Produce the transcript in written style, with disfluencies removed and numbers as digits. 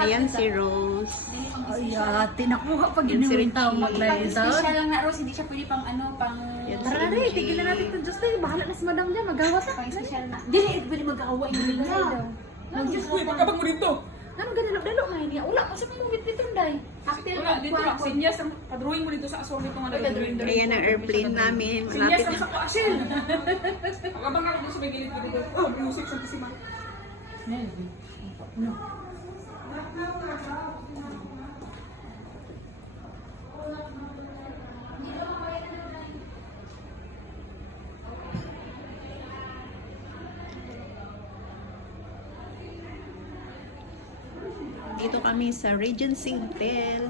Ayan si Rose. Ay, tinakuha pag Yan si inuwin tao Ricky. maglalitaw. Special lang na Rose, hindi siya pwede pang ano, pang... Yan si Tara rin, tigilan natin ito. Diyos tayo, bahala na si madam dyan. Magawa ta. Pang special na. Dili, pwede mag-aawa yung nila. Nag-Diyos Uy, pagkabang mo dito. Ano ganilo-dalo nga niya? Wala pa sa mga movie dito, day. Cocktail Wala, dito lang. Sinyas ang padrawing mo dito sa asong nito nga Padrawing. Ayan ang airplane namin. Sinyas Malapit ang na. sa kuasil. Pagkabang ka dito sa may gilid ko dito. Oh, music sa kisima. Dito kami sa Regency Hotel.